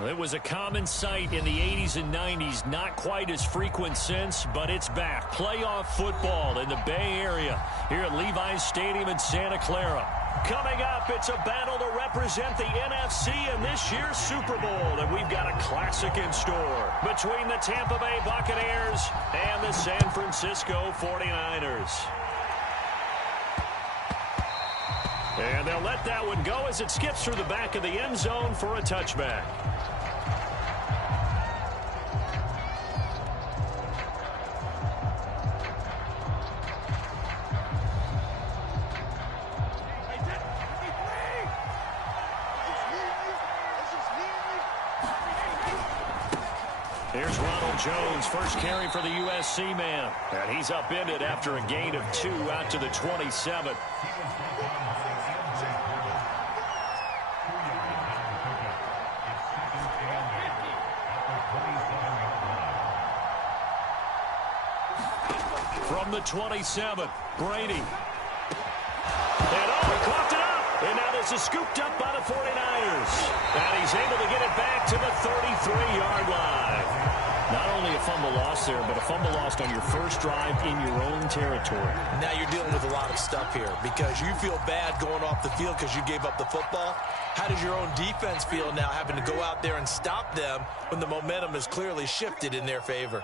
It was a common sight in the 80s and 90s, not quite as frequent since, but it's back. Playoff football in the Bay Area here at Levi's Stadium in Santa Clara. Coming up, it's a battle to represent the NFC in this year's Super Bowl, and we've got a classic in store between the Tampa Bay Buccaneers and the San Francisco 49ers. And they'll let that one go as it skips through the back of the end zone for a touchback. Here's Ronald Jones, first carry for the USC man. And he's upended after a gain of 2 out to the 27. From the 27, Brady. And he coughed it up. And now this is scooped up by the 49ers. And he's able to get it back to the 33-yard line. Not only a fumble loss there, but a fumble lost on your first drive in your own territory. Now you're dealing with a lot of stuff here because you feel bad going off the field because you gave up the football. How does your own defense feel now having to go out there and stop them when the momentum is clearly shifted in their favor?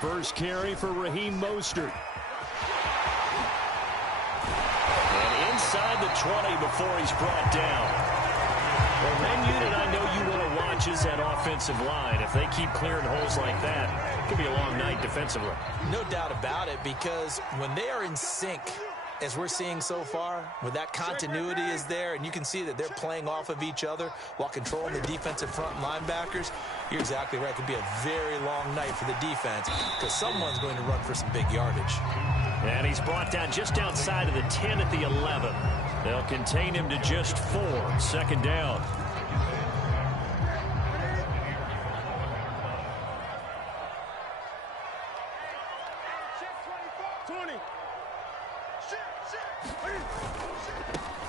First carry for Raheem Mostert. And inside the 20 before he's brought down. Well, one unit I know you want to watch is that offensive line. If they keep clearing holes like that, it could be a long night defensively. No doubt about it, because when they are in sync, as we're seeing so far, where that continuity is there, and you can see that they're playing off of each other while controlling the defensive front linebackers, you're exactly right. It could be a very long night for the defense because someone's going to run for some big yardage. And he's brought down just outside of the 10 at the 11. They'll contain him to just 4. Second down.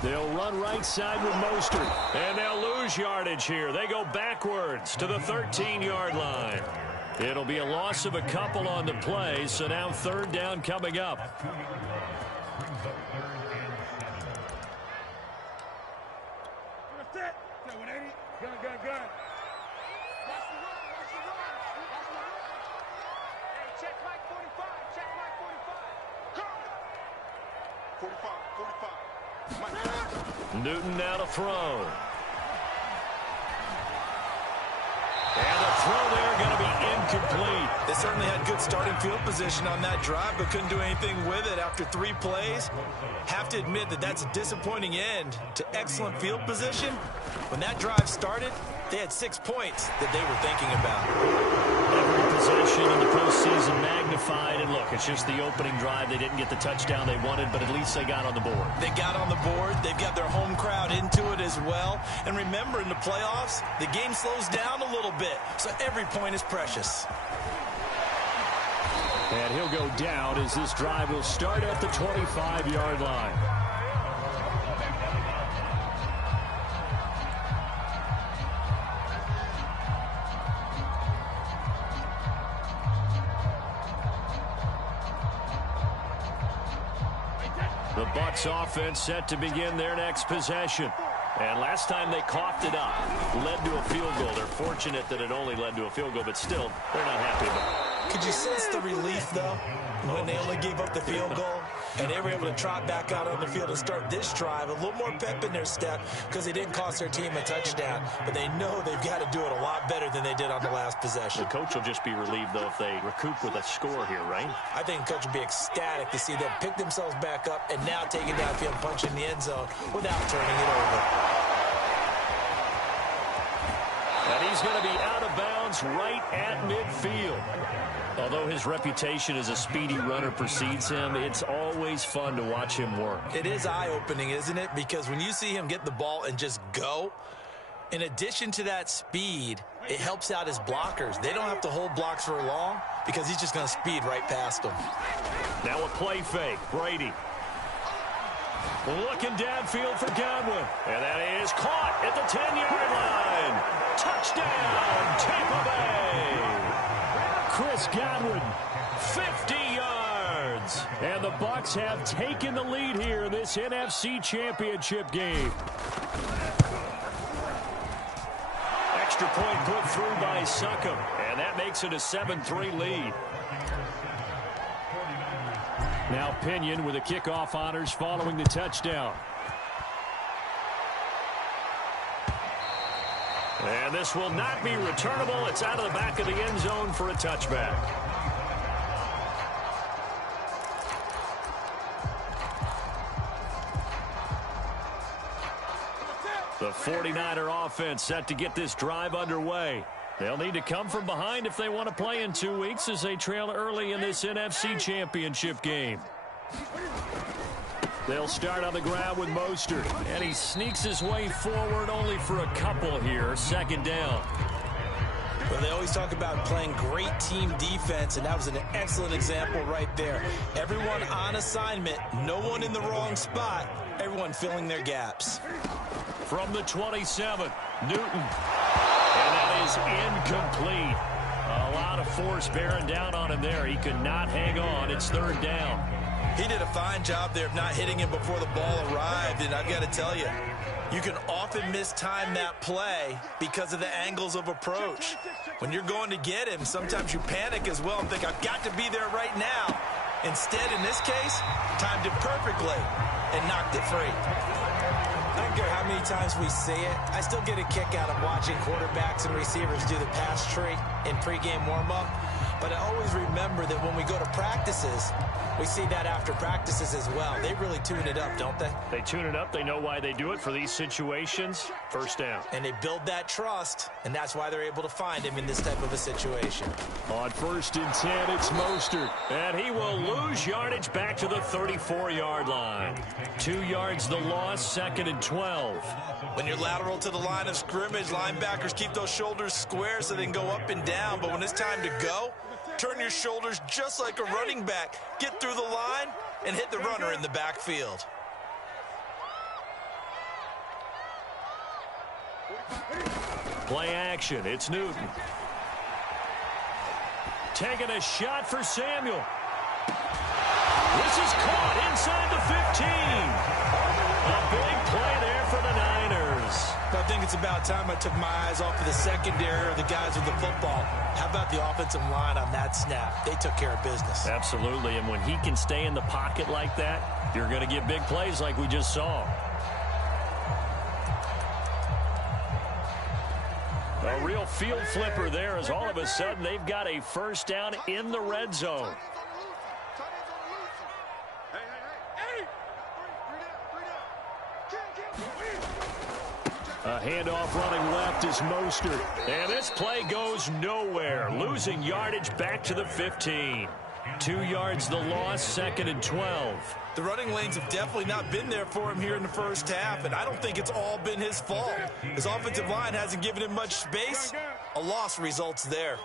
They'll run right side with Mostert. And they'll lose yardage here. They go backwards to the 13-yard line. It'll be a loss of a couple on the play, so now third down coming up. Newton now to throw. And the throw there going to be incomplete. They certainly had good starting field position on that drive, but couldn't do anything with it after 3 plays. Have to admit that that's a disappointing end to excellent field position. When that drive started, they had 6 points that they were thinking about. Every possession in the postseason magnified. And look, it's just the opening drive. They didn't get the touchdown they wanted, but at least they got on the board. They got on the board. They've got their home crowd into it as well. And remember, in the playoffs, the game slows down a little bit, so every point is precious. And he'll go down as this drive will start at the 25-yard line. The Bucs offense set to begin their next possession. And last time they coughed it up, led to a field goal. They're fortunate that it only led to a field goal, but still, they're not happy about it. Could you sense the relief, though, when they only gave up the field goal? And they were able to trot back out on the field and start this drive. A little more pep in their step because they didn't cost their team a touchdown. But they know they've got to do it a lot better than they did on the last possession. The coach will just be relieved, though, if they recoup with a score here, right? I think the coach will be ecstatic to see them pick themselves back up and now take it downfield, punch in the end zone without turning it over. And he's going to be out of bounds right at midfield. Although his reputation as a speedy runner precedes him, it's always fun to watch him work. It is eye-opening, isn't it? Because when you see him get the ball and just go, in addition to that speed, it helps out his blockers. They don't have to hold blocks for long because he's just going to speed right past them. Now a play fake. Brady Looking downfield for Godwin. And that is caught at the 10-yard line. Touchdown, Tampa Bay. Chris Godwin, 50 yards. And the Bucs have taken the lead here in this NFC Championship game. Extra point put through by Succop. And that makes it a 7-3 lead. Now Pinion with the kickoff honors following the touchdown. And this will not be returnable. It's out of the back of the end zone for a touchback. The 49er offense set to get this drive underway. They'll need to come from behind if they want to play in 2 weeks as they trail early in this NFC Championship game. They'll start on the ground with Mostert. And he sneaks his way forward only for a couple here. Second down. Well, they always talk about playing great team defense, and that was an excellent example right there. Everyone on assignment, no one in the wrong spot, everyone filling their gaps. From the 27, Newton. And that is incomplete. A lot of force bearing down on him there. He could not hang on. It's third down. He did a fine job there of not hitting him before the ball arrived, and I've got to tell you, you can often mistime that play because of the angles of approach. When you're going to get him, sometimes you panic as well and think, I've got to be there right now. Instead, in this case, timed it perfectly and knocked it free. I don't care how many times we see it. I still get a kick out of watching quarterbacks and receivers do the pass tree in pregame warm-up. But I always remember that when we go to practices, we see that after practices as well. They really tune it up, don't they? They tune it up. They know why they do it for these situations. First down. And they build that trust, and that's why they're able to find him in this type of a situation. On 1st and 10, it's Mostert. And he will lose yardage back to the 34-yard line. 2 yards the loss, 2nd and 12. When you're lateral to the line of scrimmage, linebackers keep those shoulders square so they can go up and down. But when it's time to go, turn your shoulders just like a running back. Get through the line and hit the runner in the backfield. Play action. It's Newton. Taking a shot for Samuel. This is caught inside the 15. A big play there for the Niners. I think it's about time I took my eyes off of the secondary or the guys with the football. How about the offensive line on that snap? They took care of business. Absolutely, and when he can stay in the pocket like that, you're going to get big plays like we just saw. A real field flipper there as all of a sudden they've got a first down in the red zone. A handoff running left is Mostert. And this play goes nowhere. Losing yardage back to the 15. 2 yards the loss, 2nd and 12. The running lanes have definitely not been there for him here in the first half, and I don't think it's all been his fault. His offensive line hasn't given him much space. A loss results there.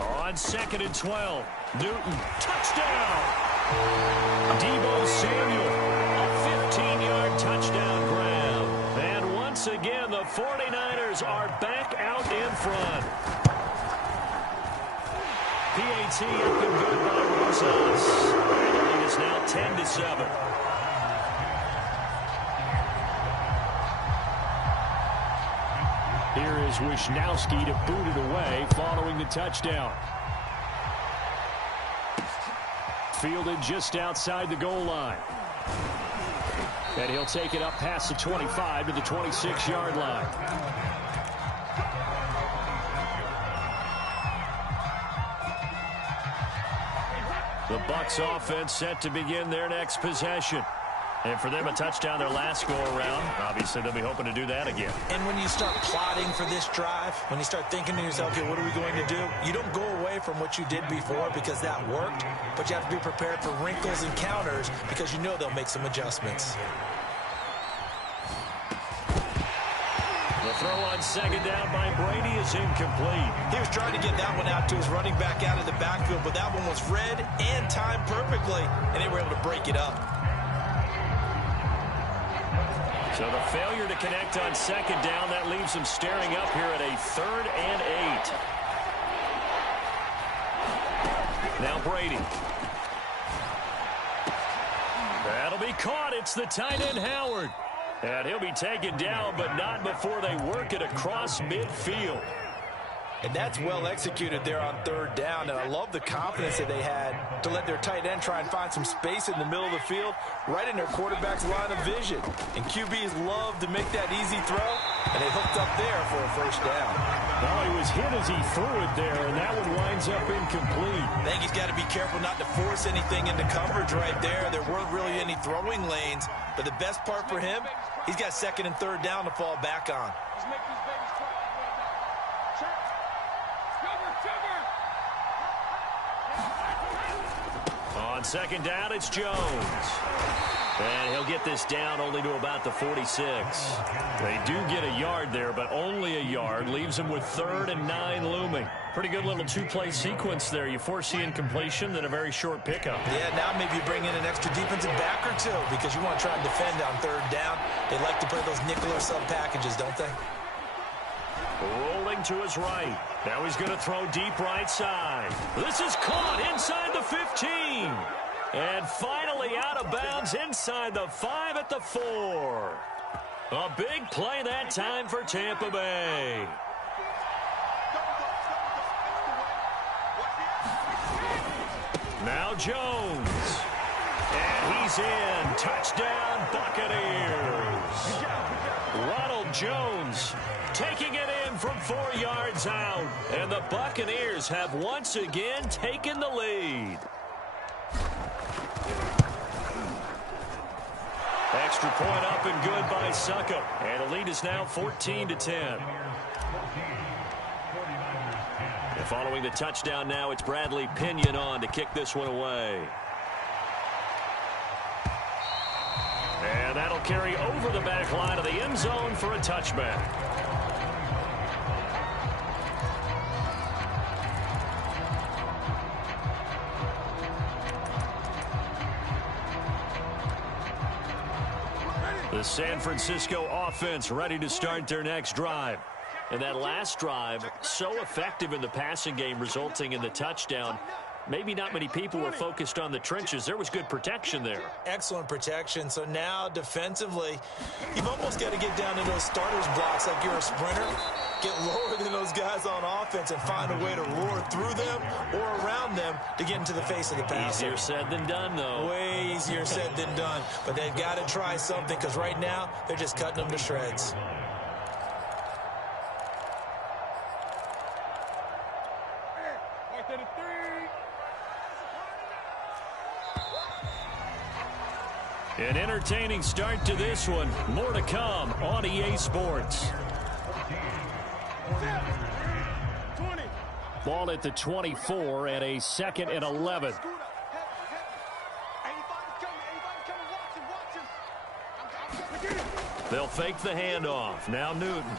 On 2nd and 12, Newton, touchdown! Deebo Samuel, a 15-yard touchdown grab. And once again, the 49ers are back out in front. PAT up and good by Rosas. And the lead is now 10-7. Here is Wisnowski to boot it away following the touchdown. Fielded just outside the goal line. And he'll take it up past the 25 to the 26-yard line. The Bucs offense set to begin their next possession. And for them, a touchdown their last go-around. Obviously, they'll be hoping to do that again. And when you start plotting for this drive, when you start thinking to yourself, okay, what are we going to do? You don't go away from what you did before because that worked, but you have to be prepared for wrinkles and counters because you know they'll make some adjustments. The throw on second down by Brady is incomplete. He was trying to get that one out to his running back out of the backfield, but that one was read and timed perfectly, and they were able to break it up. So the failure to connect on second down, that leaves him staring up here at a 3rd and 8. Now Brady. That'll be caught. It's the tight end, Howard. And he'll be taken down, but not before they work it across midfield. And that's well executed there on 3rd down. And I love the confidence that they had to let their tight end try and find some space in the middle of the field, right in their quarterback's line of vision. And QBs love to make that easy throw, and they hooked up there for a 1st down. Well, he was hit as he threw it there, and that one winds up incomplete. I think he's got to be careful not to force anything into coverage right there. There weren't really any throwing lanes, but the best part for him, he's got 2nd and 3rd down to fall back on. On second down, it's Jones. And he'll get this down only to about the 46. They do get a yard there, but only a yard. Leaves him with 3rd and 9 looming. Pretty good little 2-play sequence there. You foresee incompletion, then a very short pickup. Yeah, now maybe you bring in an extra defensive back or two because you want to try and defend on 3rd down. They like to play those nickel or sub packages, don't they? Rolling to his right. Now he's going to throw deep right side. This is caught inside the 15. And finally out of bounds inside the 5 at the 4. A big play that time for Tampa Bay. Now Jones. And he's in. Touchdown, Buccaneers. Ronald Jones taking it in from 4 yards out. And the Buccaneers have once again taken the lead. Extra point up and good by Suckup. And the lead is now 14-10. And following the touchdown now, it's Bradley Pinion on to kick this one away. And that'll carry over the back line of the end zone for a touchback. The San Francisco offense ready to start their next drive. And that last drive, so effective in the passing game, resulting in the touchdown. Maybe not many people were focused on the trenches. There was good protection there. Excellent protection. So now defensively, you've almost got to get down to those starters blocks like you're a sprinter. Get lower than those guys on offense and find a way to roar through them or around them to get into the face of the passer. Easier said than done, though. Way easier said than done. But they've got to try something because right now they're just cutting them to shreds. An entertaining start to this one. More to come on EA Sports. Ball at the 24 and a 2nd and 11. They'll fake the handoff. Now Newton.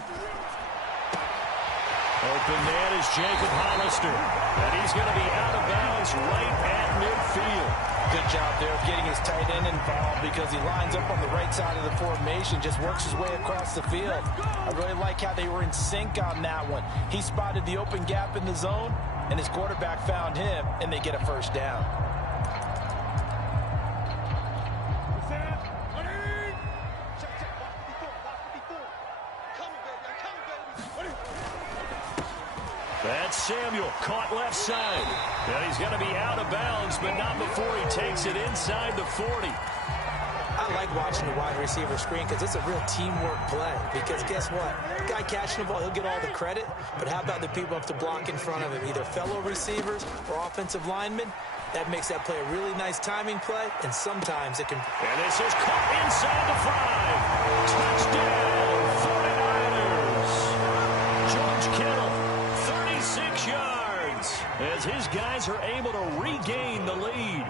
Open man is Jacob Hollister. And he's going to be out of bounds right at midfield. Good job there of getting his tight end involved because he lines up on the right side of the formation, just works his way across the field. I really like how they were in sync on that one. He spotted the open gap in the zone, and his quarterback found him, and they get a 1st down. That's Samuel, caught left side. And he's going to be out of bounds, but not before he takes it inside the 40. I like watching the wide receiver screen because it's a real teamwork play. Because guess what? The guy catching the ball, he'll get all the credit. But how about the people up to block in front of him, either fellow receivers or offensive linemen? That makes that play a really nice timing play, and sometimes it can... And this is caught inside the 5. Touchdown, 49ers. George Kittle, 36 yards, as his guys are able to regain the lead.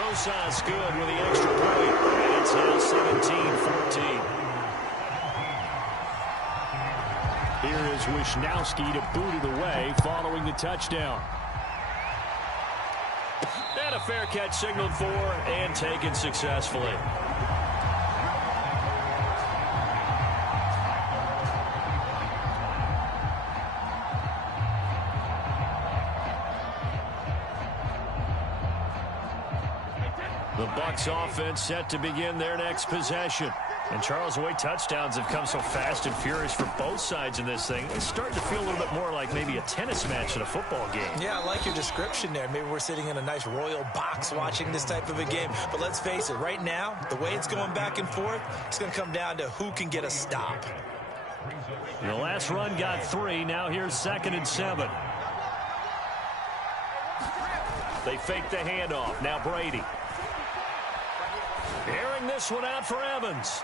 Rosas good with the extra point. And it's now 17-14. Here is Wisnowski to boot it away following the touchdown. And a fair catch signaled for and taken successfully. The Bucs offense set to begin their next possession. And Charles, the way touchdowns have come so fast and furious for both sides in this thing, it's starting to feel a little bit more like maybe a tennis match in a football game. Yeah, I like your description there. Maybe we're sitting in a nice royal box watching this type of a game. But let's face it, right now, the way it's going back and forth, it's going to come down to who can get a stop. The last run got 3. Now here's 2nd and 7. They fake the handoff. Now Brady. Airing this one out for Evans.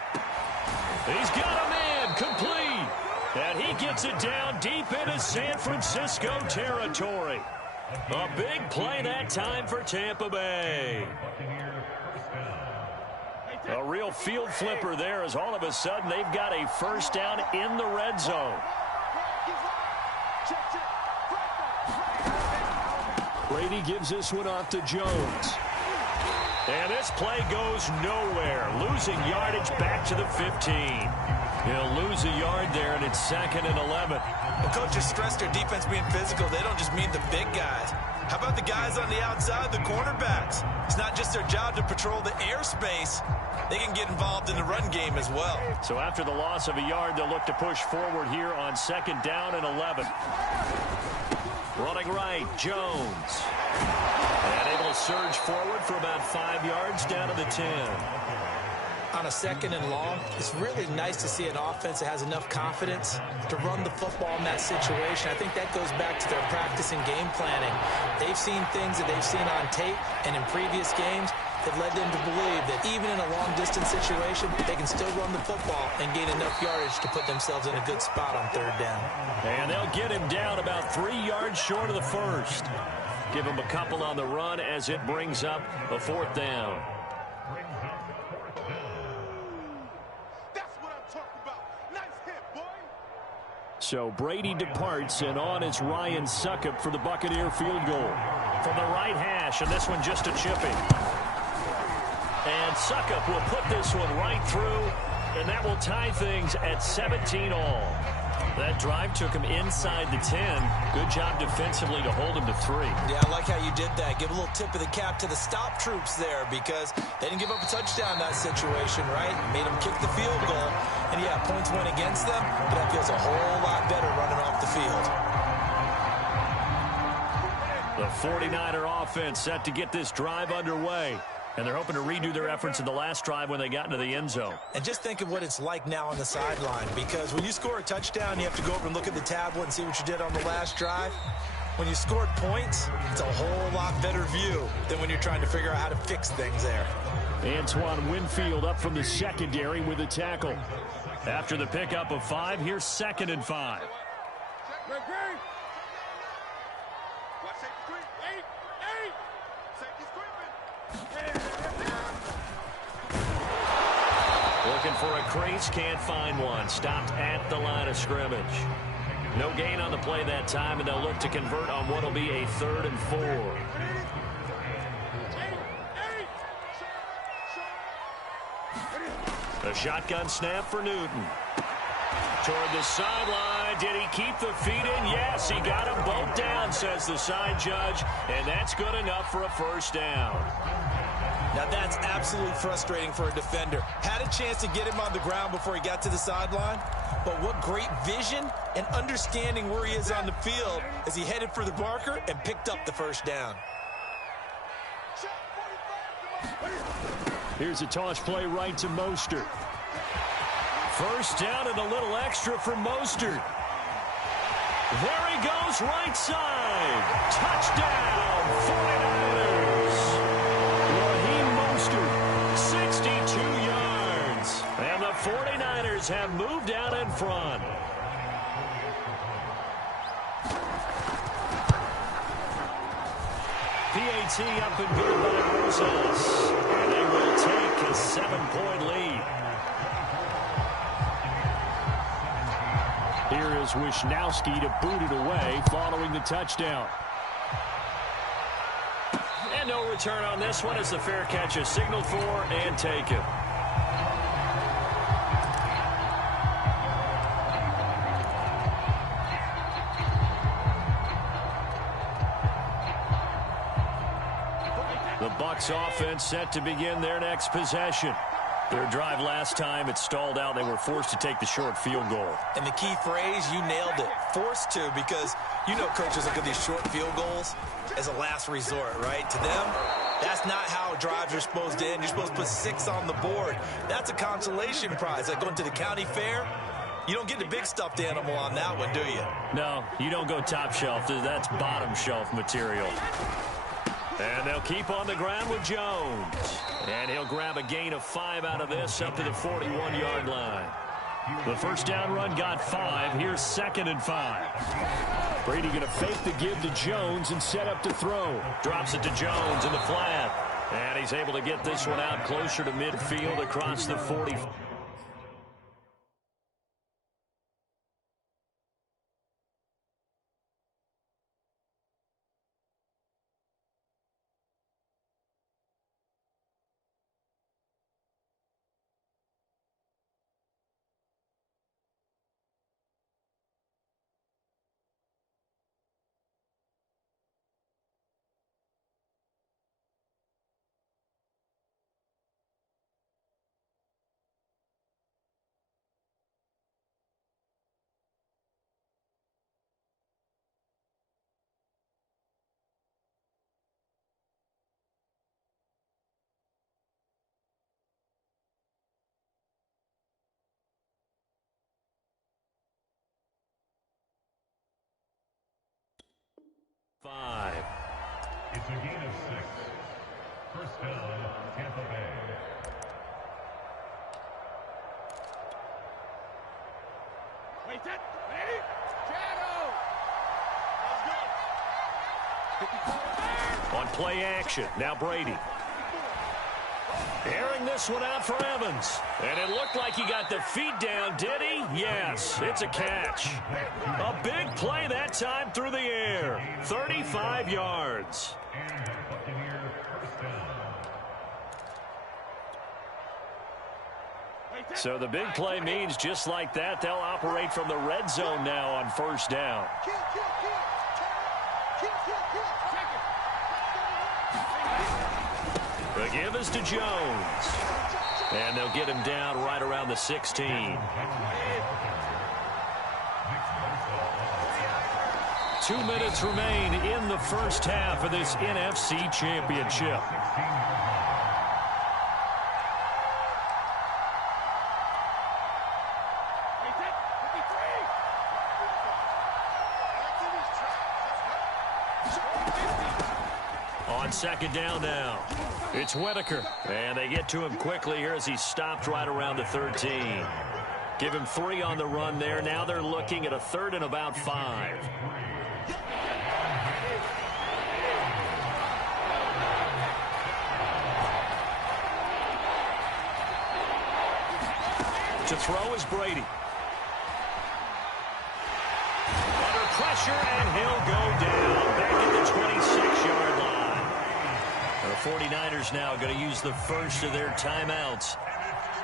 He's got a man complete. And he gets it down deep into San Francisco territory. A big play that time for Tampa Bay. A real field flipper there as all of a sudden they've got a first down in the red zone. Brady gives this one off to Jones. And this play goes nowhere. Losing yardage back to the 15. He'll lose a yard there, and it's 2nd and 11. The coaches stress their defense being physical. They don't just mean the big guys. How about the guys on the outside, the cornerbacks? It's not just their job to patrol the airspace. They can get involved in the run game as well. So after the loss of a yard, they'll look to push forward here on 2nd down and 11. Running right, Jones. And able to surge forward for about 5 yards down to the 10. On a 2nd and long, it's really nice to see an offense that has enough confidence to run the football in that situation. I think that goes back to their practice and game planning. They've seen things that they've seen on tape and in previous games that led them to believe that even in a long-distance situation, they can still run the football and gain enough yardage to put themselves in a good spot on 3rd down. And they'll get him down about 3 yards short of the first. Give him a couple on the run as it brings up a 4th down. That's what I'm talking about. Nice hit, boy. So Brady departs, and on is Ryan Succop for the Buccaneer field goal. From the right hash, and this one just a chipping. And Succop will put this one right through, and that will tie things at 17 all. That drive took him inside the 10. Good job defensively to hold him to 3. Yeah, I like how you did that. Give a little tip of the cap to the stop troops there because they didn't give up a touchdown in that situation, right? Made them kick the field goal. And, yeah, points went against them, but that feels a whole lot better running off the field. The 49er offense set to get this drive underway. And they're hoping to redo their efforts in the last drive when they got into the end zone. And just think of what it's like now on the sideline, because when you score a touchdown, you have to go over and look at the tablet and see what you did on the last drive. When you scored points, it's a whole lot better view than when you're trying to figure out how to fix things there. Antoine Winfield up from the secondary with a tackle. After the pickup of 5, here's 2nd and 5. Looking for a crease, can't find one. Stopped at the line of scrimmage. No gain on the play that time, and they'll look to convert on what will be a 3rd and 4. A shotgun snap for Newton. Toward the sideline. Did he keep the feet in? Yes, he got them both down, says the side judge, and that's good enough for a 1st down. Now that's absolutely frustrating for a defender. Had a chance to get him on the ground before he got to the sideline, but what great vision and understanding where he is on the field as he headed for the marker and picked up the 1st down. Here's a toss play right to Mostert. 1st down and a little extra for Mostert. There he goes, right side. Touchdown, 49ers. Raheem Mostert, 62 yards. And the 49ers have moved out in front. PAT up and good by Rosas. And they will take a 7-point lead. Here is Wisnowski to boot it away following the touchdown. And no return on this one as the fair catch is signaled for and taken. The Bucs offense set to begin their next possession. Their drive last time, it stalled out. They were forced to take the short field goal. And the key phrase, you nailed it, forced to, because you know coaches look at these short field goals as a last resort, right? To them, that's not how drives are supposed to end. You're supposed to put 6 on the board. That's a consolation prize. Like going to the county fair, you don't get the big stuffed animal on that one, do you? No, you don't go top shelf. That's bottom shelf material. And they'll keep on the ground with Jones. And he'll grab a gain of 5 out of this up to the 41-yard line. The first down run got 5. Here's 2nd and 5. Brady going to fake the give to Jones and set up to throw. Drops it to Jones in the flat. And he's able to get this one out closer to midfield across the 40. 5. It's a gain of 6. First down, Tampa Bay. Wait, that. Ready? Shadow. On play action, now Brady. Airing this one out for Evans. And it looked like he got the feet down, did he? Yes, it's a catch. A big play that time through the air. 35 yards. So the big play means just like that, they'll operate from the red zone now on first down. The give is to Jones. And they'll get him down right around the 16. 2 minutes remain in the first half of this NFC Championship. On second down now, it's Whitaker. And they get to him quickly here as he stopped right around the 13. Give him 3 on the run there. Now they're looking at a 3rd and about 5. To throw is Brady. Under pressure, and he'll go down back at the 26-yard line. The 49ers now going to use the first of their timeouts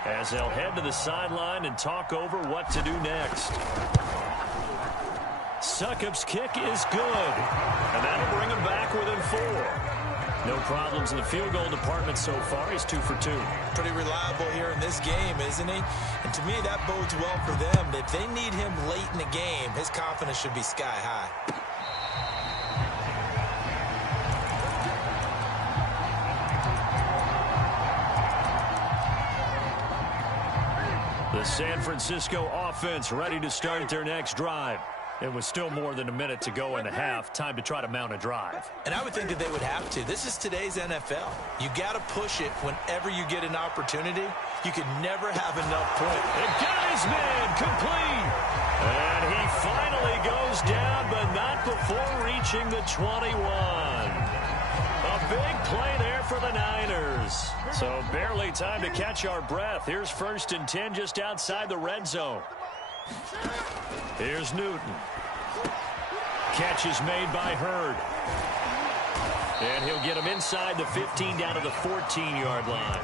as they'll head to the sideline and talk over what to do next. Succop's kick is good, and that'll bring him back within 4. No problems in the field goal department so far. He's 2 for 2. Pretty reliable here in this game, isn't he? And to me, that bodes well for them. If they need him late in the game, his confidence should be sky high. The San Francisco offense ready to start their next drive. It was still more than a minute to go in the half. Time to try to mount a drive. And I would think that they would have to. This is today's NFL. You got to push it whenever you get an opportunity. You can never have enough points. And got his man complete. And he finally goes down, but not before reaching the 21. A big play there for the Niners. So barely time to catch our breath. Here's 1st and 10 just outside the red zone. Here's Newton. Catch is made by Hurd. And he'll get him inside the 15 down to the 14-yard line.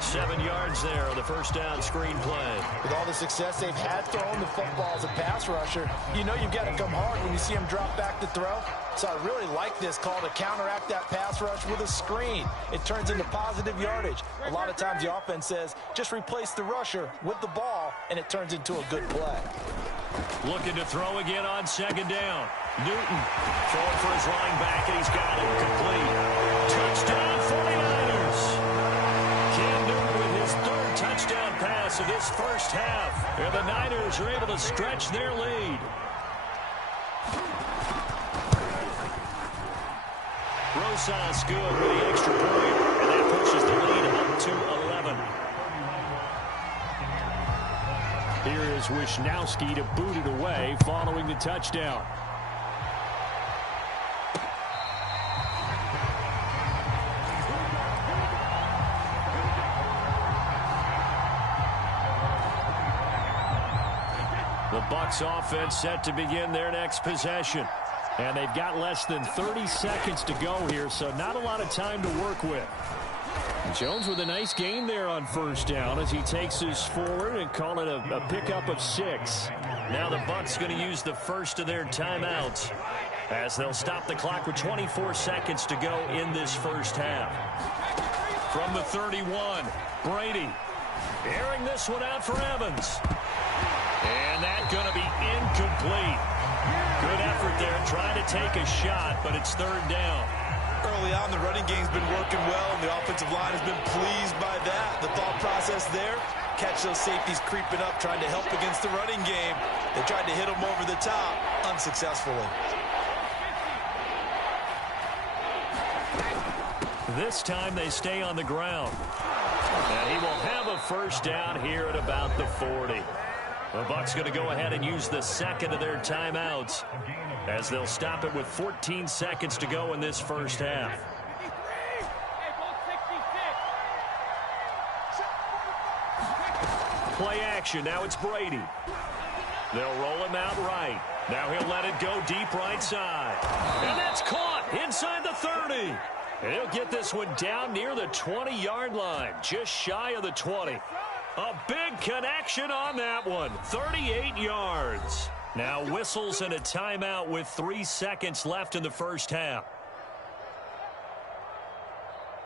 7 yards there on the first down screen play. With all the success they've had throwing the football as a pass rusher, you know you've got to come hard when you see him drop back to throw. So I really like this call to counteract that pass rush with a screen. It turns into positive yardage. A lot of times the offense says, just replace the rusher with the ball, and it turns into a good play. Looking to throw again on 2nd down. Newton throwing for his running back, and he's got it complete. Touchdown 49ers. Cam Newton with his 3rd touchdown pass of this first half. And the Niners are able to stretch their lead. Rosas good with the extra point, and that pushes the lead up to 11. Here is Wisnowski to boot it away following the touchdown. The Bucs offense set to begin their next possession. And they've got less than 30 seconds to go here, so not a lot of time to work with. Jones with a nice gain there on 1st down as he takes us forward and call it a pickup of 6. Now the Bucs going to use the first of their timeouts as they'll stop the clock with 24 seconds to go in this first half. From the 31, Brady airing this one out for Evans. And that's going to be incomplete. Good effort there trying to take a shot, but it's 3rd down. Early on, the running game's been working well, and the offensive line has been pleased by that. The thought process there, catch those safeties creeping up, trying to help against the running game. They tried to hit them over the top, unsuccessfully. This time they stay on the ground. And he will have a 1st down here at about the 40. The Bucs going to go ahead and use the 2nd of their timeouts as they'll stop it with 14 seconds to go in this first half. Play action. Now it's Brady. They'll roll him out right. Now he'll let it go deep right side. And that's caught inside the 30. And he'll get this one down near the 20-yard line, just shy of the 20. A big connection on that one. 38 yards. Now whistles and a timeout with 3 seconds left in the first half.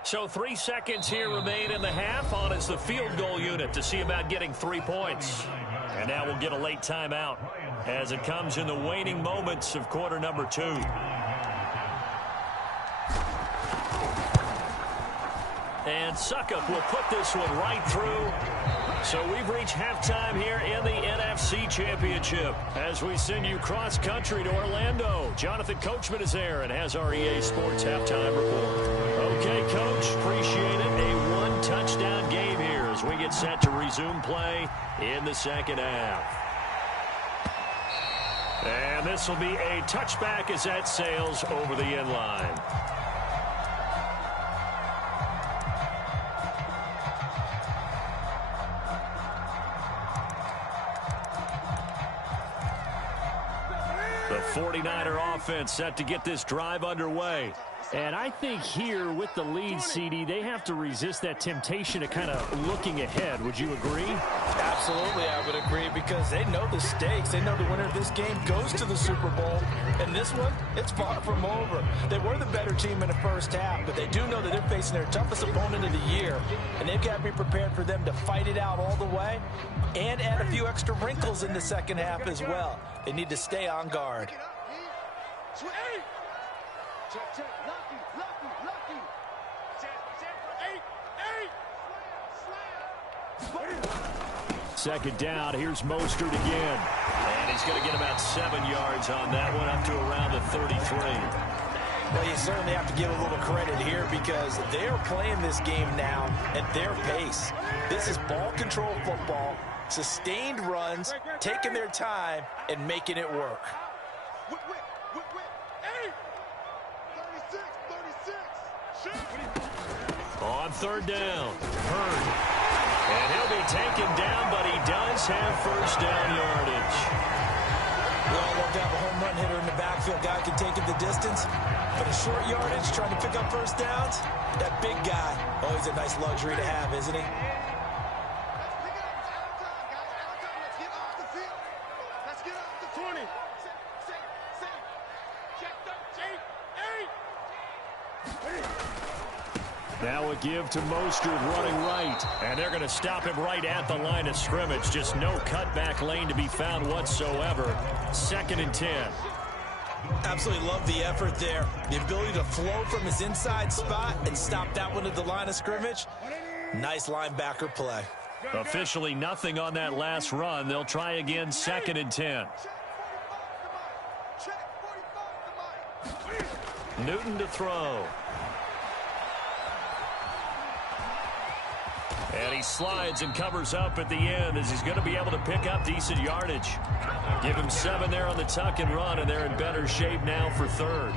So 3 seconds here remain in the half on as the field goal unit to see about getting 3 points. And now we'll get a late timeout as it comes in the waning moments of quarter number 2. And Suckup will put this one right through. So we've reached halftime here in the NFC Championship as we send you cross-country to Orlando. Jonathan Coachman is there and has our EA Sports halftime report. Okay, Coach, appreciate it. A one-touchdown game here as we get set to resume play in the second half. And this will be a touchback as that sails over the end line. The 49er offense set to get this drive underway. And I think here with the lead, CD, they have to resist that temptation to kind of looking ahead. Would you agree? Absolutely, I would agree, because they know the stakes. They know the winner of this game goes to the Super Bowl. And this one, it's far from over. They were the better team in the first half, but they do know that they're facing their toughest opponent of the year. And they've got to be prepared for them to fight it out all the way and add a few extra wrinkles in the second half as well. They need to stay on guard. Second down, here's Mostert again. And he's going to get about 7 yards on that one, up to around the 33. Well, you certainly have to give a little credit here because they're playing this game now at their pace. This is ball control football, sustained runs, taking their time, and making it work. On third down, Hurd. And he'll be taken down, but he does have first down yardage. We all love to have a home run hitter in the backfield. Guy can take it the distance. But a short yardage, trying to pick up first downs, that big guy, always a nice luxury to have, isn't he? Now a give to Mostert running right. And they're going to stop him right at the line of scrimmage. Just no cutback lane to be found whatsoever. 2nd and 10. Absolutely love the effort there. The ability to flow from his inside spot and stop that one at the line of scrimmage. Nice linebacker play. Officially nothing on that last run. They'll try again, 2nd and 10. Newton to throw. And he slides and covers up at the end as he's going to be able to pick up decent yardage. Give him 7 there on the tuck and run, and they're in better shape now for third.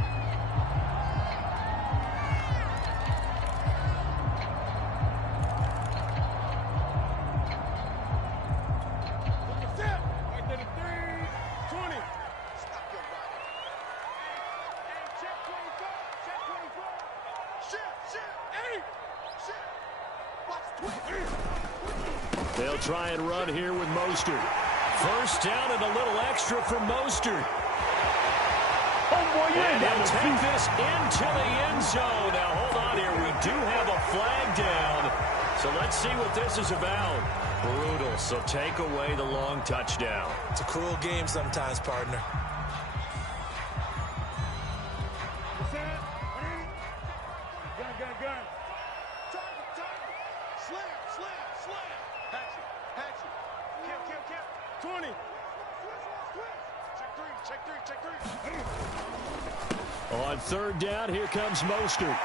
They'll try and run here with Mostert. First down and a little extra for Mostert. Oh, boy, and they'll take this into the end zone. Now, hold on here. We do have a flag down. So let's see what this is about. Brutal. So take away the long touchdown. It's a cruel game sometimes, partner. On third down, here comes Mostert.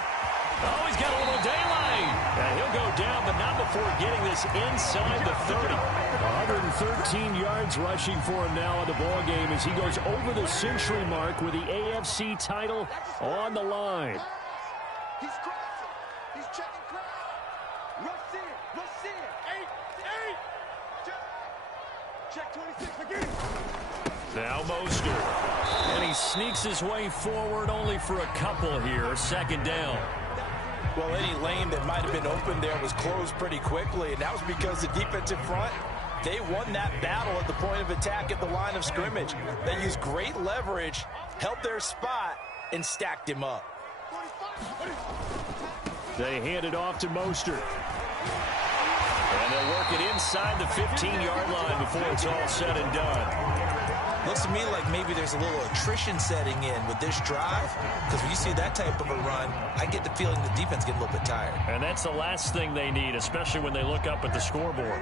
Oh, he's got a little daylight. And he'll go down, but not before getting this inside the 30. 113 yards rushing for him now in the ball game as he goes over the century mark with the AFC title on the line. He's crossing. He's checking crowd. Rush in. 8. Check 26 again. Now Mostert. And he sneaks his way forward only for a couple here. 2nd down. Well, any lane that might have been open there was closed pretty quickly, and that was because the defensive front, they won that battle at the point of attack at the line of scrimmage. They used great leverage, held their spot, and stacked him up. They hand it off to Mostert. And they'll work it inside the 15-yard line before it's all said and done. Looks to me like maybe there's a little attrition setting in with this drive, because when you see that type of a run, I get the feeling the defense gets a little bit tired. And that's the last thing they need, especially when they look up at the scoreboard.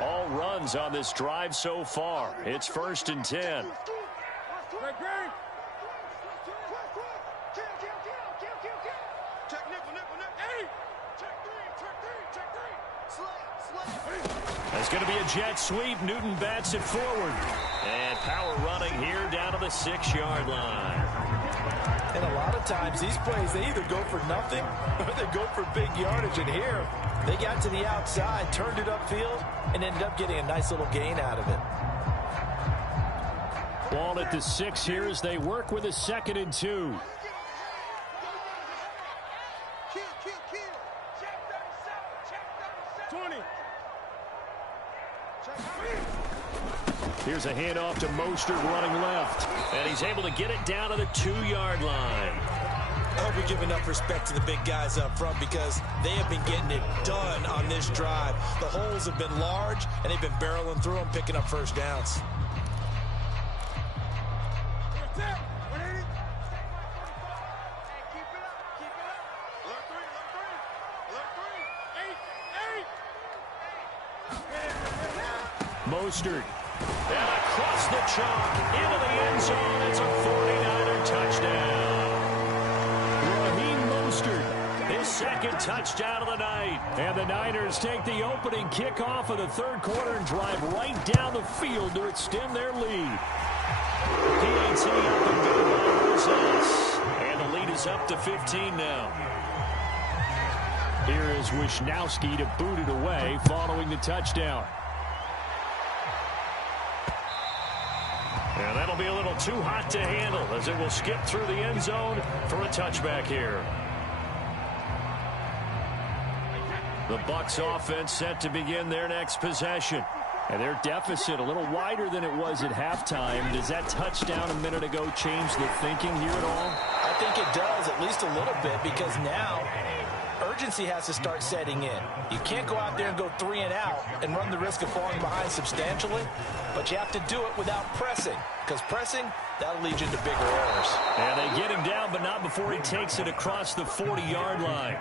All runs on this drive so far. It's 1st and 10. It's going to be a jet sweep. Newton bats it forward. And power running here down to the 6-yard line. And a lot of times these plays, they either go for nothing or they go for big yardage. And here, they got to the outside, turned it upfield, and ended up getting a nice little gain out of it. Ball at the 6 here as they work with a 2nd and 2. Here's a handoff to Mostert running left. And he's able to get it down to the 2-yard line. I hope we give enough respect to the big guys up front because they have been getting it done on this drive. The holes have been large, and they've been barreling through them, picking up first downs. Mostert. And across the chalk into the end zone. It's a 49er touchdown. Raheem Mostert. His 2nd touchdown of the night. And the Niners take the opening kickoff of the 3rd quarter and drive right down the field to extend their lead. PAT up and good by results. And the lead is up to 15 now. Here is Wisnowski to boot it away following the touchdown. And that'll be a little too hot to handle as it will skip through the end zone for a touchback here. The Bucs offense set to begin their next possession. And their deficit a little wider than it was at halftime. Does that touchdown a minute ago change the thinking here at all? I think it does, at least a little bit, because now urgency has to start setting in. You can't go out there and go 3 and out and run the risk of falling behind substantially, but you have to do it without pressing, because pressing, that'll lead you into bigger errors. And they get him down, but not before he takes it across the 40-yard line.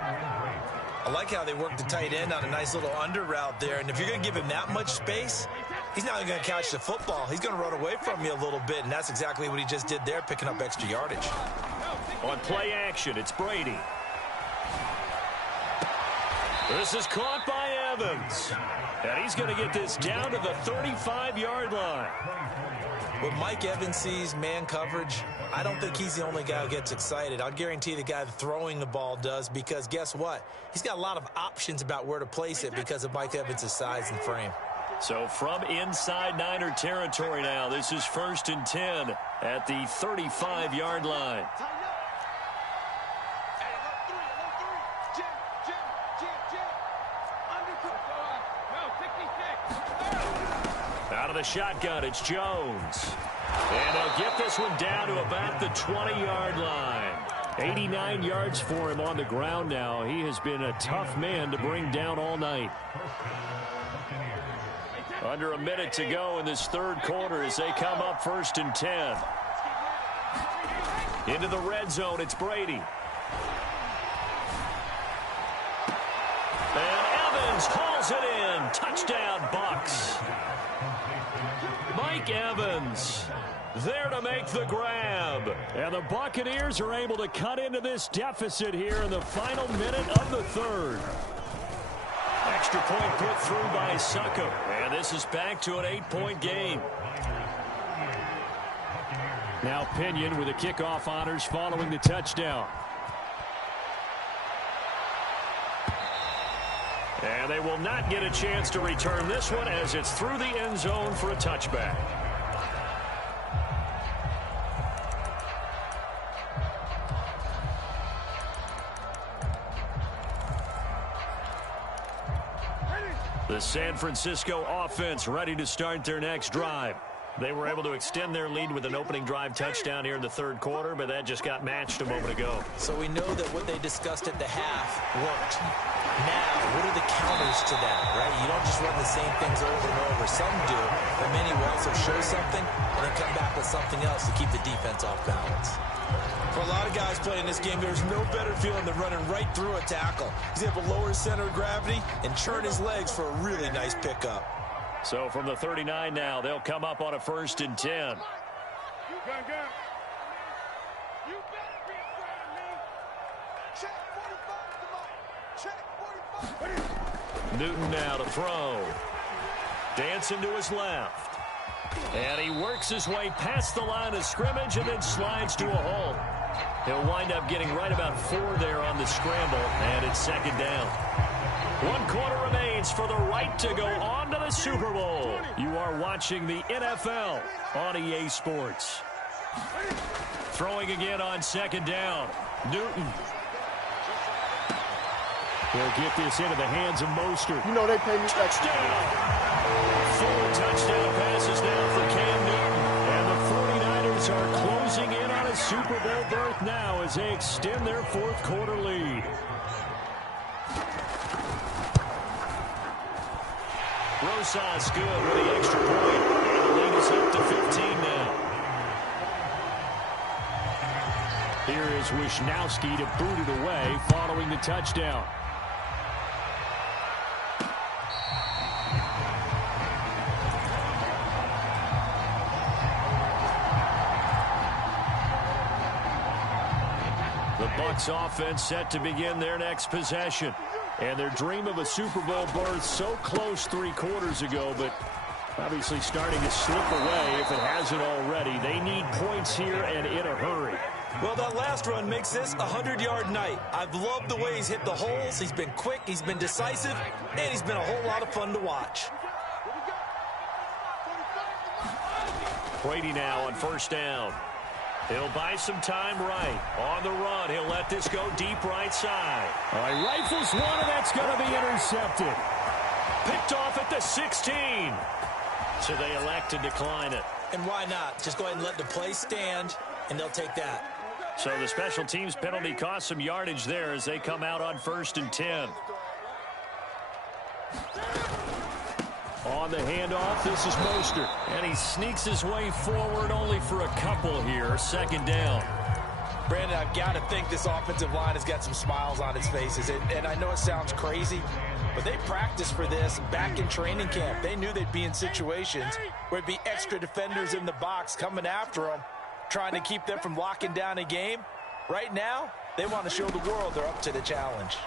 I like how they work the tight end on a nice little under route there, and if you're going to give him that much space, he's not going to catch the football. He's going to run away from you a little bit, and that's exactly what he just did there, picking up extra yardage. On play action, it's Brady. This is caught by Evans. And he's going to get this down to the 35-yard line. When Mike Evans sees man coverage, I don't think he's the only guy who gets excited. I'll guarantee the guy throwing the ball does, because guess what? He's got a lot of options about where to place it because of Mike Evans' size and frame. So from inside Niner territory now, this is 1st and 10 at the 35-yard line. Out of the shotgun, it's Jones. And they'll get this one down to about the 20-yard line. 89 yards for him on the ground now. He has been a tough man to bring down all night. Under a minute to go in this third quarter as they come up 1st and 10. Into the red zone, it's Brady. And Evans hauls it in. Touchdown, Bucs. Mike Evans there to make the grab. And the Buccaneers are able to cut into this deficit here in the final minute of the third. Extra point put through by Succo. And this is back to an 8-point game. Now Pinion with the kickoff honors following the touchdown. And they will not get a chance to return this one as it's through the end zone for a touchback. The San Francisco offense ready to start their next drive. They were able to extend their lead with an opening drive touchdown here in the third quarter, but that just got matched a moment ago. So we know that what they discussed at the half worked. Now, what are the counters to that, right? You don't just run the same things over and over. Some do, but many will also show something and then come back with something else to keep the defense off balance. For a lot of guys playing this game, there's no better feeling than running right through a tackle. He's able to lower his center of gravity and churn his legs for a really nice pickup. So from the 39 now, they'll come up on a 1st and 10. Newton now to throw. Dancing to his left. And he works his way past the line of scrimmage and then slides to a halt. He'll wind up getting right about 4 there on the scramble, and it's 2nd down. 1 quarter remains for the right to go on to the Super Bowl. You are watching the NFL on EA Sports. Throwing again on 2nd down. Newton. He'll get this into the hands of Mostert. You know they pay me. Touchdown! 4 touchdown passes now for Cam Newton. And the 49ers are closing in on a Super Bowl berth now as they extend their 4th quarter lead. Rosas good with the extra point. And the lead is up to 15 now. Here is Wisnowski to boot it away following the touchdown. The Bucs offense set to begin their next possession. And their dream of a Super Bowl berth so close 3 quarters ago, but obviously starting to slip away if it hasn't already. They need points here and in a hurry. Well, that last run makes this a 100-yard night. I've loved the way he's hit the holes. He's been quick, he's been decisive, and he's been a whole lot of fun to watch. Brady now on first down. He'll buy some time right. On the run, he'll let this go deep right side. All right, rifles one, and that's going to be intercepted. Picked off at the 16. So they elect to decline it. And why not? Just go ahead and let the play stand, and they'll take that. So the special teams penalty cost some yardage there as they come out on 1st and 10. On the handoff, this is Mostert. And he sneaks his way forward only for a couple here. 2nd down. Brandon, I've got to think this offensive line has got some smiles on its faces. And I know it sounds crazy, but they practiced for this back in training camp. They knew they'd be in situations where it'd be extra defenders in the box coming after them, trying to keep them from locking down a game. Right now, they want to show the world they're up to the challenge.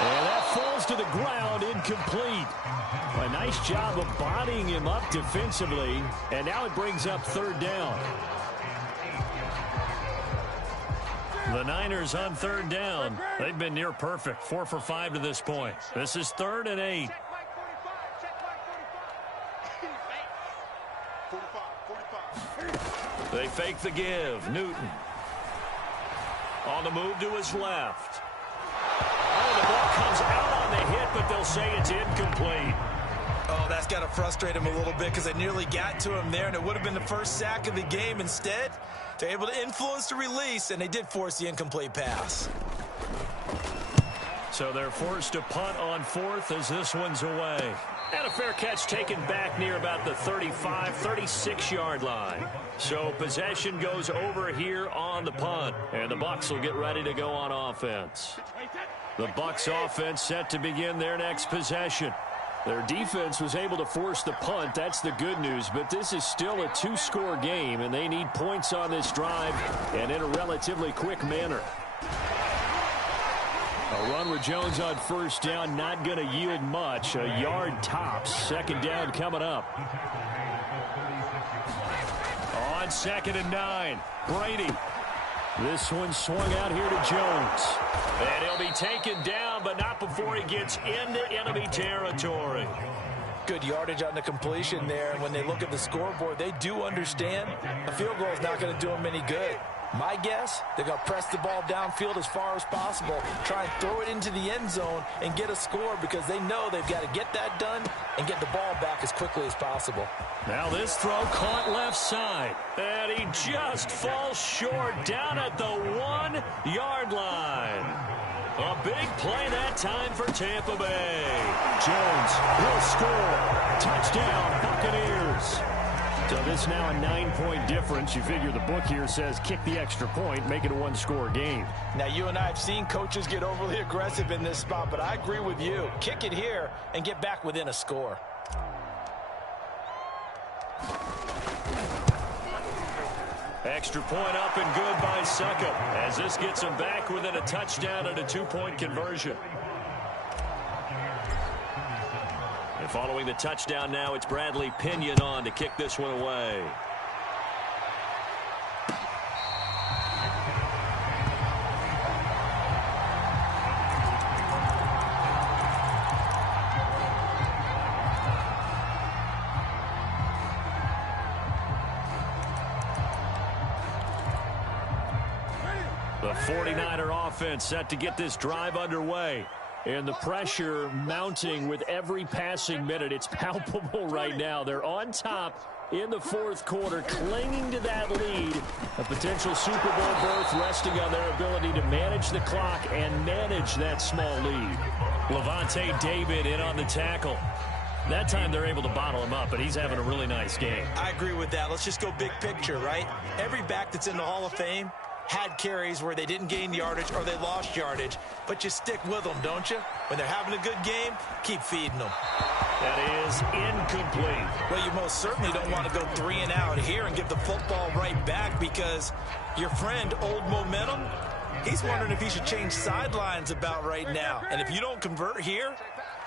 And that falls to the ground, incomplete. A nice job of bodying him up defensively, and now it brings up 3rd down. The Niners on 3rd down. They've been near perfect, 4 for 5 to this point. This is 3rd and 8. They fake the give. Newton on the move to his left. Oh, the ball comes out on the hit, but they'll say it's incomplete. Oh, that's got to frustrate him a little bit because they nearly got to him there, and it would have been the first sack of the game. Instead, they're able to influence the release, and they did force the incomplete pass. So they're forced to punt on 4th as this one's away. And a fair catch taken back near about the 35, 36-yard line. So possession goes over here on the punt, and the Bucs will get ready to go on offense. The Bucs offense set to begin their next possession. Their defense was able to force the punt. That's the good news, but this is still a 2-score game, and they need points on this drive and in a relatively quick manner. A run with Jones on 1st down, not going to yield much. A yard tops. 2nd down coming up. On 2nd and 9, Brady. This one swung out here to Jones. And he'll be taken down, but not before he gets into enemy territory. Good yardage on the completion there. And when they look at the scoreboard, they do understand a field goal is not going to do them any good. My guess, they're going to press the ball downfield as far as possible, try and throw it into the end zone and get a score because they know they've got to get that done and get the ball back as quickly as possible. Now this throw caught left side, and he just falls short down at the 1-yard line. A big play that time for Tampa Bay. Jones will score. Touchdown, Buccaneers. So this now a 9-point difference. You figure the book here says kick the extra point, make it a 1-score game. Now, you and I have seen coaches get overly aggressive in this spot, but I agree with you. Kick it here and get back within a score. Extra point up and good by Succop as this gets him back within a touchdown and a 2-point conversion. And following the touchdown now, it's Bradley Pinion on to kick this one away. The 49er offense set to get this drive underway. And the pressure mounting with every passing minute. It's palpable right now. They're on top in the 4th quarter, clinging to that lead. A potential Super Bowl berth resting on their ability to manage the clock and manage that small lead. Levante David in on the tackle. That time they're able to bottle him up, but he's having a really nice game. I agree with that. Let's just go big picture, right? Every back that's in the Hall of Fame had carries where they didn't gain yardage or they lost yardage, but you stick with them, don't you? When they're having a good game, keep feeding them. That is incomplete. Well, you most certainly don't want to go 3 and out here and give the football right back because your friend, Old Momentum, he's wondering if he should change sidelines about right now. And if you don't convert here,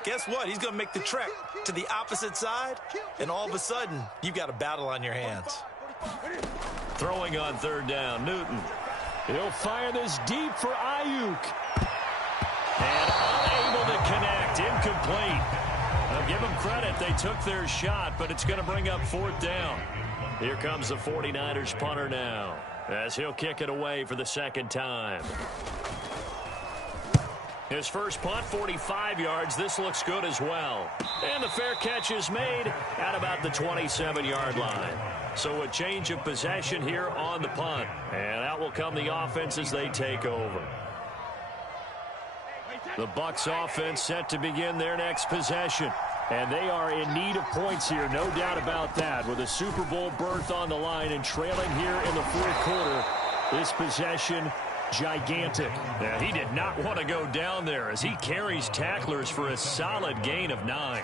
guess what? He's going to make the trek to the opposite side, and all of a sudden, you've got a battle on your hands. Throwing on third down, Newton. He'll fire this deep for Ayuk. And unable to connect, incomplete. I'll give them credit, they took their shot, but it's going to bring up fourth down. Here comes the 49ers punter now, as he'll kick it away for the second time. His first punt, 45 yards. This looks good as well. And the fair catch is made at about the 27-yard line. So a change of possession here on the punt. And out will come the offense as they take over. The Bucs offense set to begin their next possession. And they are in need of points here, no doubt about that. With a Super Bowl berth on the line and trailing here in the fourth quarter, this possession gigantic. Yeah, he did not want to go down there as he carries tacklers for a solid gain of 9.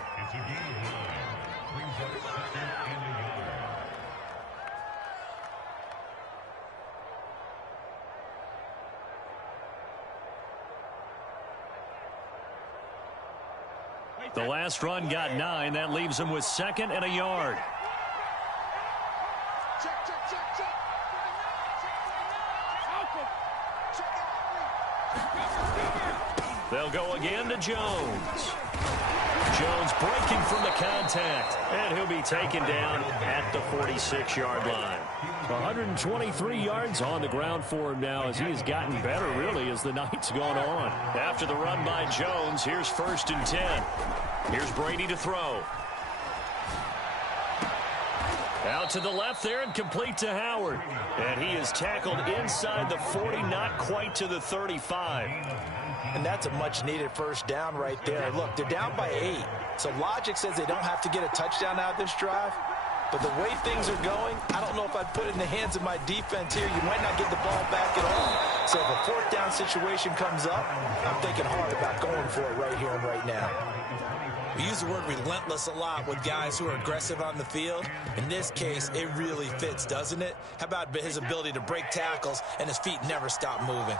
The last run got 9. That leaves him with 2nd and a yard. They'll go again to Jones. Jones breaking from the contact, and he'll be taken down at the 46-yard line. 123 yards on the ground for him now as he has gotten better, really, as the night's gone on. After the run by Jones, here's 1st and 10. Here's Brady to throw. Out to the left there and complete to Howard. And he is tackled inside the 40, not quite to the 35. And that's a much-needed first down right there. Look, they're down by 8. So logic says they don't have to get a touchdown out of this drive. But the way things are going, I don't know if I'd put it in the hands of my defense here. You might not get the ball back at all. So if a fourth down situation comes up, I'm thinking hard about going for it right here and right now. We use the word relentless a lot with guys who are aggressive on the field. In this case, it really fits, doesn't it? How about his ability to break tackles and his feet never stop moving?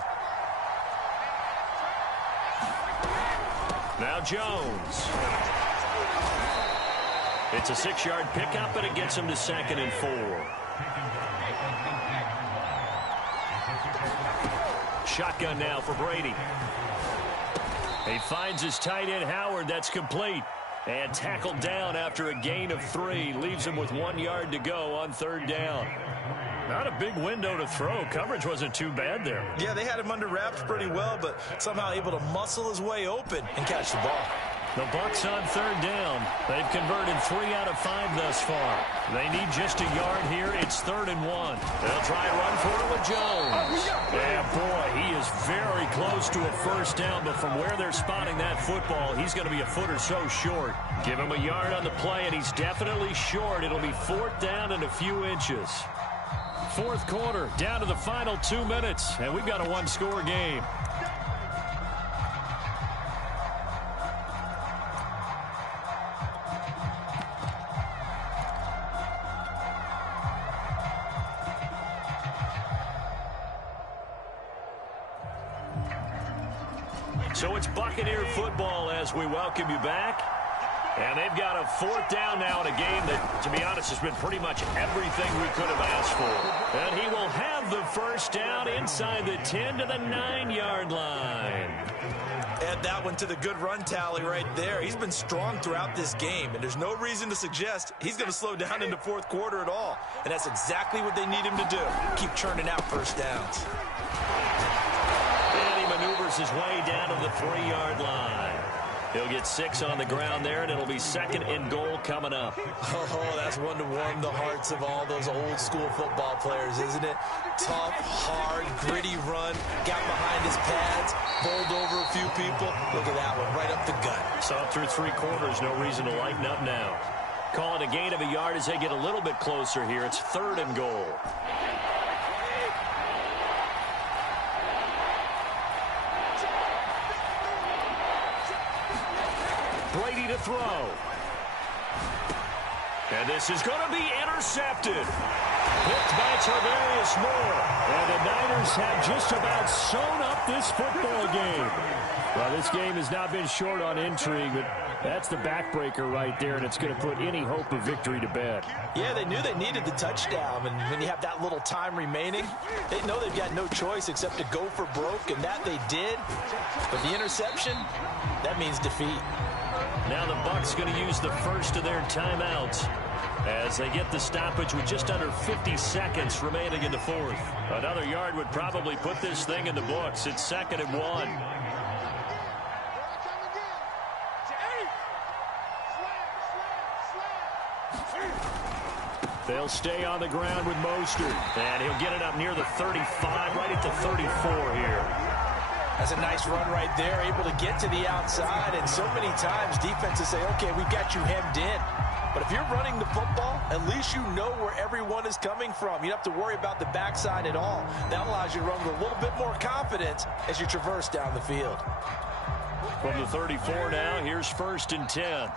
Now Jones. It's a 6-yard pickup, and it gets him to 2nd and 4. Shotgun now for Brady. He finds his tight end, Howard. That's complete. And tackled down after a gain of 3. Leaves him with 1 yard to go on 3rd down. Not a big window to throw. Coverage wasn't too bad there. Yeah, they had him under wraps pretty well, but somehow able to muscle his way open and catch the ball. The Bucs on 3rd down. They've converted 3 out of 5 thus far. They need just a yard here. It's 3rd and 1. They'll try and run for it with Jones. Yeah, boy, he is very close to a first down, but from where they're spotting that football, he's going to be a foot or so short. Give him a yard on the play, and he's definitely short. It'll be 4th down and a few inches. Fourth quarter, down to the final 2 minutes, and we've got a one-score game. So it's Buccaneer football as we welcome you back. And they've got a 4th down now in a game that, to be honest, has been pretty much everything we could have asked for. And he will have the first down inside the 10 to the 9-yard line. Add that one to the good run tally right there. He's been strong throughout this game, and there's no reason to suggest he's going to slow down in the fourth quarter at all. And that's exactly what they need him to do. Keep churning out first downs. And he maneuvers his way down to the 3-yard line. He'll get 6 on the ground there, and it'll be 2nd and goal coming up. Oh, that's one to warm the hearts of all those old-school football players, isn't it? Tough, hard, gritty run, got behind his pads, bowled over a few people. Look at that one, right up the gut. So through 3 quarters, no reason to lighten up now. Call it a gain of a yard as they get a little bit closer here. It's 3rd and goal. Brady to throw. And this is going to be intercepted. Picked by Tarvarius Moore. And the Niners have just about sewn up this football game. Well, this game has not been short on intrigue, but That's the backbreaker right there, and it's going to put any hope of victory to bed. Yeah, they knew they needed the touchdown, and when you have that little time remaining, they know they've got no choice except to go for broke, and that they did. But the interception, that means defeat. Now the Bucs going to use the first of their timeouts as they get the stoppage with just under 50 seconds remaining in the fourth. Another yard would probably put this thing in the books. It's 2nd and 1. They'll stay on the ground with Mostert, and he'll get it up near the 35, right at the 34 here. That's a nice run right there, able to get to the outside, and so many times defenses say, okay, we've got you hemmed in. But if you're running the football, at least you know where everyone is coming from. You don't have to worry about the backside at all. That allows you to run with a little bit more confidence as you traverse down the field. From the 34 now, here's 1st and 10.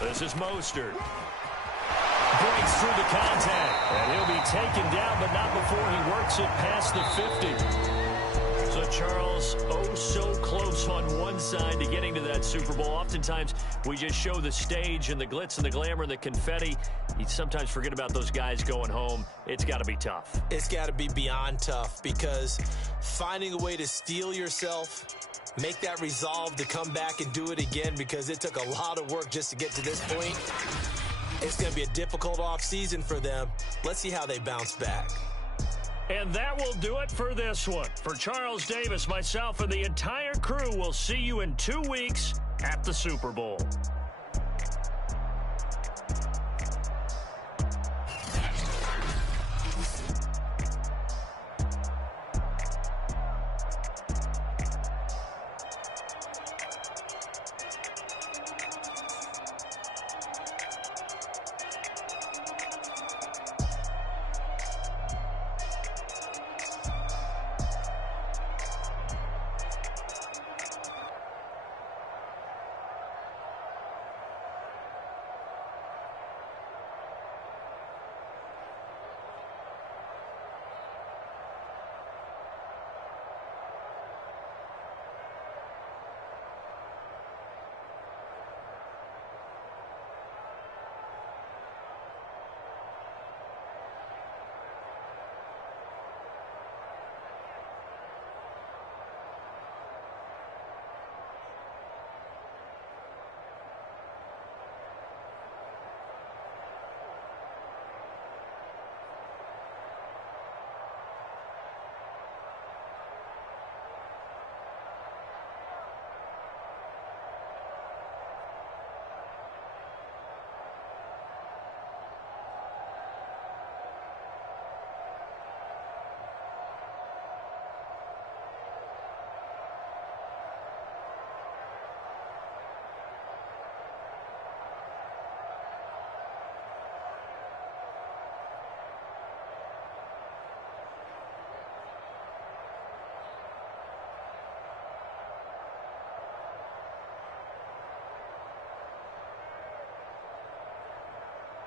This is Mostert. Breaks through the contact. And he'll be taken down, but not before he works it past the 50. So, Charles, oh so close on one side to getting to that Super Bowl. Oftentimes, we just show the stage and the glitz and the glamour and the confetti. You sometimes forget about those guys going home. It's got to be tough. It's got to be beyond tough, because finding a way to steel yourself, make that resolve to come back and do it again, because it took a lot of work just to get to this point. It's going to be a difficult offseason for them. Let's see how they bounce back. And that will do it for this one. For Charles Davis, myself, and the entire crew, we'll see you in 2 weeks at the Super Bowl.